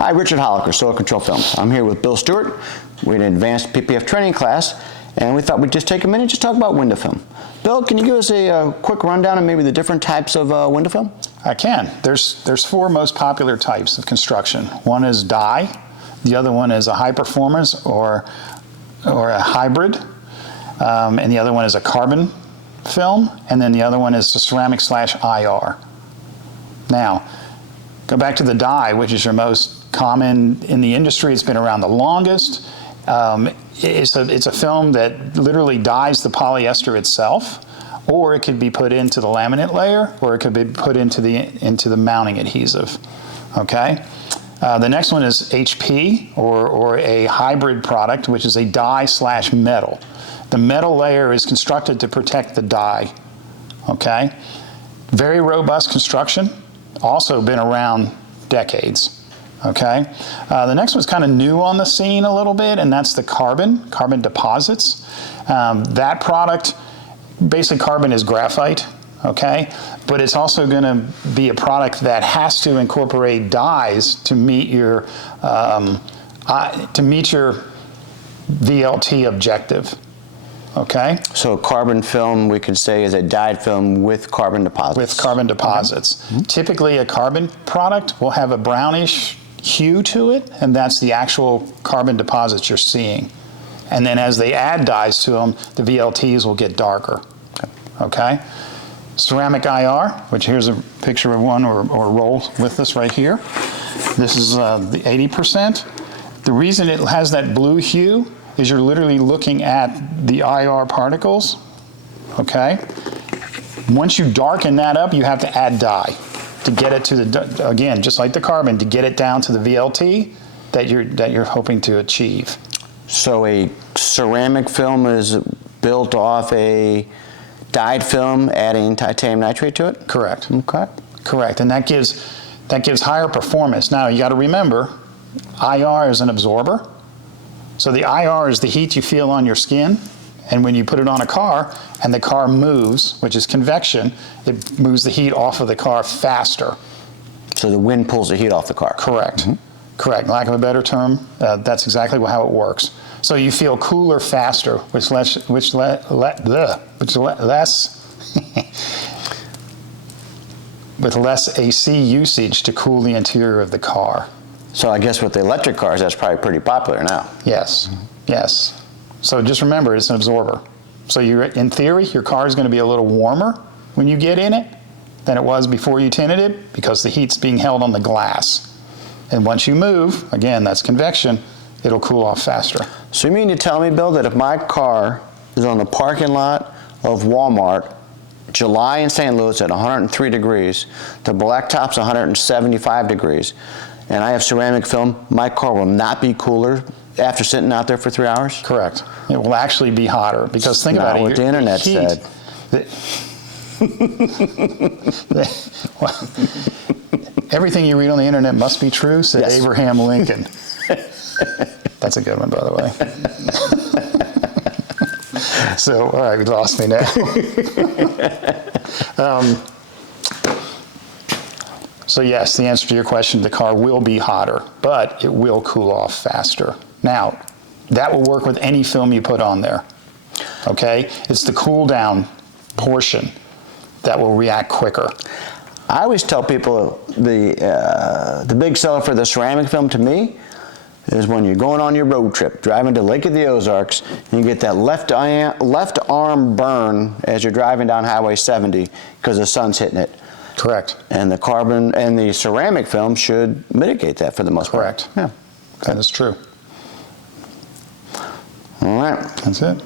Hi, Richard Holliker, Soil Control Films. I'm here with Bill Stewart. We're in an advanced PPF training class, and we thought we'd just take a minute and just talk about window film. Bill, can you give us a quick rundown of maybe the different types of window film? I can. There's four most popular types of construction. One is dye, the other one is a high performance or a hybrid, and the other one is a carbon film, and then the other one is a ceramic/IR. Now, go back to the dye, which is your most common in the industry. It's been around the longest. It's a film that literally dyes the polyester itself, or it could be put into the laminate layer, or it could be put into the mounting adhesive. Okay. The next one is HP, or a hybrid product, which is a dye/metal. The metal layer is constructed to protect the dye. Okay. Very robust construction. Also been around decades. Okay. The next one's kind of new on the scene a little bit, and that's the carbon deposits. That product, basically carbon is graphite, okay? But it's also going to be a product that has to incorporate dyes to meet your VLT objective. Okay? So carbon film, we could say, is a dyed film with carbon deposits. With carbon deposits. Okay. Typically a carbon product will have a brownish hue to it, and that's the actual carbon deposits you're seeing. And then as they add dyes to them, the VLTs will get darker. Okay? Ceramic IR, which here's a picture of one or roll with us right here. This is the 80%. The reason it has that blue hue is you're literally looking at the IR particles. Okay? Once you darken that up, you have to add dye to get it to the, again, just like the carbon, to get it down to the VLT that you're hoping to achieve. So a ceramic film is built off a dyed film, adding titanium nitrate to it? Correct. Okay. Correct, and that gives higher performance. Now you got to remember, IR is an absorber. So the IR is the heat you feel on your skin, and when you put it on a car and the car moves, which is convection, it moves the heat off of the car faster. So the wind pulls the heat off the car? Correct. Mm-hmm. Correct. Lack of a better term, that's exactly how it works. So you feel cooler faster, with less AC usage to cool the interior of the car. So I guess with the electric cars, that's probably pretty popular now. Yes. Mm-hmm. Yes. So just remember, it's an absorber. So in theory, your car is going to be a little warmer when you get in it than it was before you tinted it, because the heat's being held on the glass. And once you move, again, that's convection, it'll cool off faster. So you mean to tell me, Bill, that if my car is on the parking lot of Walmart, July in St. Louis at 103 degrees, the blacktop's 175 degrees, and I have ceramic film, my car will not be cooler after sitting out there for 3 hours? Correct. It will actually be hotter, because think about it. What the internet said. Everything you read on the internet must be true, said yes. Abraham Lincoln. That's a good one, by the way. So, all right, we lost me now. So yes, the answer to your question, the car will be hotter, but it will cool off faster. Now, that will work with any film you put on there. Okay? It's the cool down portion that will react quicker. I always tell people the big seller for the ceramic film to me is when you're going on your road trip, driving to Lake of the Ozarks, and you get that left arm burn as you're driving down Highway 70 because the sun's hitting it. Correct. And the carbon and the ceramic film should mitigate that for the most part. Correct. Yeah, that is true. All right. That's it.